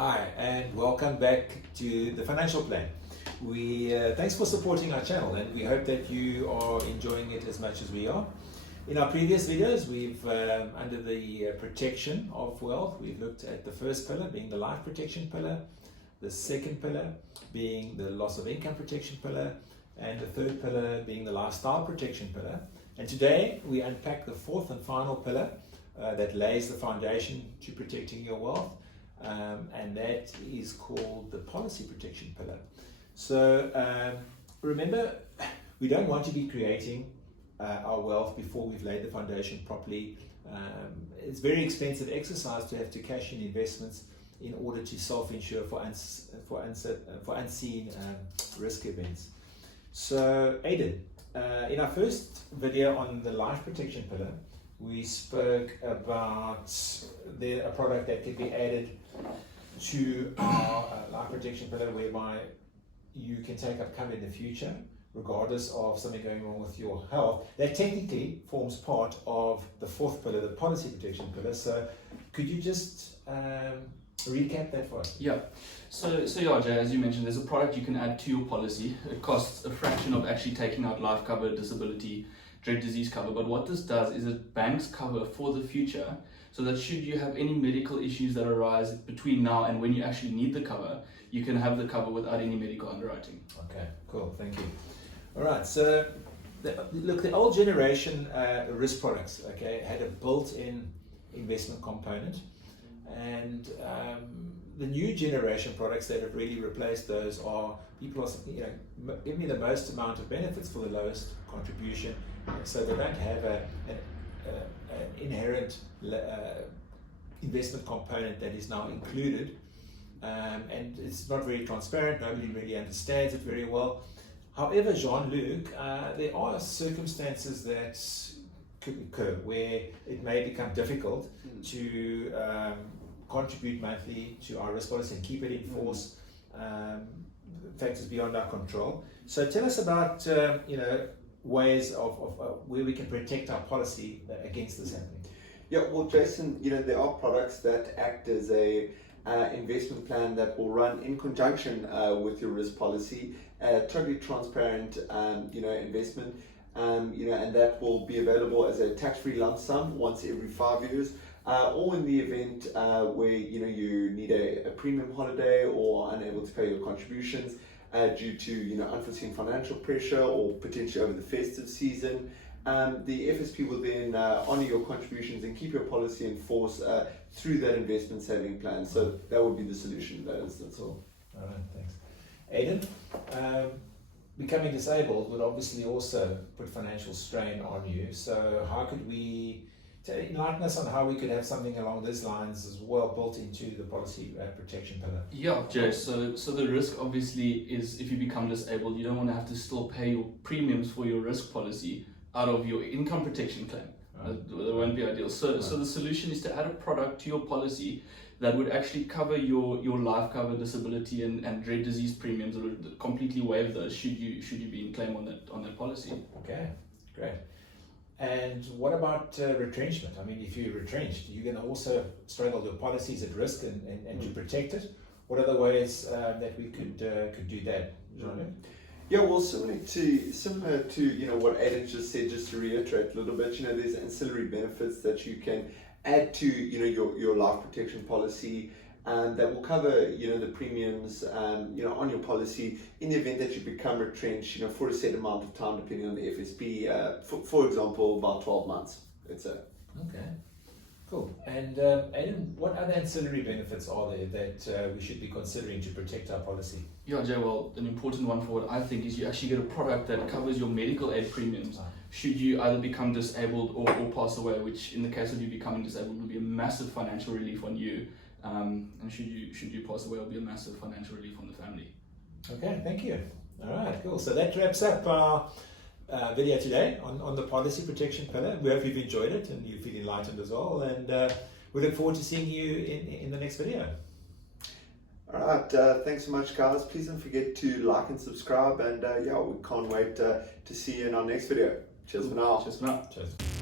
Hi, and welcome back to the Financial Plan. Thanks for supporting our channel, and we hope that you are enjoying it as much as we are. In our previous videos, we've under the protection of wealth, we've looked at the first pillar being the life protection pillar, the second pillar being the loss of income protection pillar, and the third pillar being the lifestyle protection pillar. And today we unpack the fourth and final pillar that lays the foundation to protecting your wealth. And that is called the policy protection pillar. So remember, we don't want to be creating our wealth before we've laid the foundation properly. It's very expensive exercise to have to cash in investments in order to self-insure for unseen risk events. So Aidan, in our first video on the life protection pillar, we spoke about a product that could be added to our life protection pillar, whereby you can take up cover in the future regardless of something going wrong with your health. That technically forms part of the fourth pillar, the policy protection pillar. So could you just recap that for us? Yeah. So Jay, as you mentioned, there's a product you can add to your policy. It costs a fraction of actually taking out life cover, disability, dread disease cover. But what this does is it banks cover for the future, so that should you have any medical issues that arise between now and when you actually need the cover, you can have the cover without any medical underwriting. Okay, cool, thank you. All right, so the old generation risk products, okay, had a built-in investment component, and the new generation products that have really replaced those are people are saying, give me the most amount of benefits for the lowest contribution, so they don't have an inherent investment component that is now included, and it's not very transparent. Nobody really understands it very well. However, Jean-Luc, there are circumstances that could occur where it may become difficult to contribute monthly to our risk policy and keep it in force. Factors beyond our control. So tell us about ways of where we can protect our policy against this happening. Yeah, well, Jason, there are products that act as a investment plan that will run in conjunction with your risk policy, totally transparent, investment, and that will be available as a tax-free lump sum once every 5 years, or in the event where you need a premium holiday or unable to pay your contributions due to unforeseen financial pressure or potentially over the festive season. The FSP will then honor your contributions and keep your policy in force through that investment saving plan. So that would be the solution. That's all. All right, thanks. Aidan, becoming disabled would obviously also put financial strain on you. So how could we enlighten us on how we could have something along these lines as well built into the policy protection pillar? Yeah, Jay. So the risk obviously is if you become disabled, you don't want to have to still pay your premiums for your risk policy out of your income protection claim. That won't be ideal. So the solution is to add a product to your policy that would actually cover your life cover, disability, and dread disease premiums, or completely waive those should you be in claim on that policy. Okay, great. And what about retrenchment? I mean, if you're retrenched, you're going to also struggle. Your policy is at risk, and to protect it. What are the ways that we could do that, Jean-Luc? Yeah, well, similar to what Aidan just said, just to reiterate a little bit, there's ancillary benefits that you can add to your life protection policy, that will cover the premiums on your policy in the event that you become retrenched for a set amount of time, depending on the FSP. For example, about 12 months. Okay. Cool. And Aidan, what other ancillary benefits are there that we should be considering to protect our policy? Yeah, Jay, well, an important one for what I think is you actually get a product that covers your medical aid premiums should you either become disabled or pass away, which in the case of you becoming disabled will be a massive financial relief on you, and should you pass away, it will be a massive financial relief on the family. Okay, thank you. All right, cool. So that wraps up our video today on the policy protection pillar. We hope you've enjoyed it and you feel enlightened as well, and we look forward to seeing you in the next video. All right, thanks so much, guys. Please don't forget to like and subscribe, and we can't wait to see you in our next video. Cheers for now. Cheers for now. Cheers.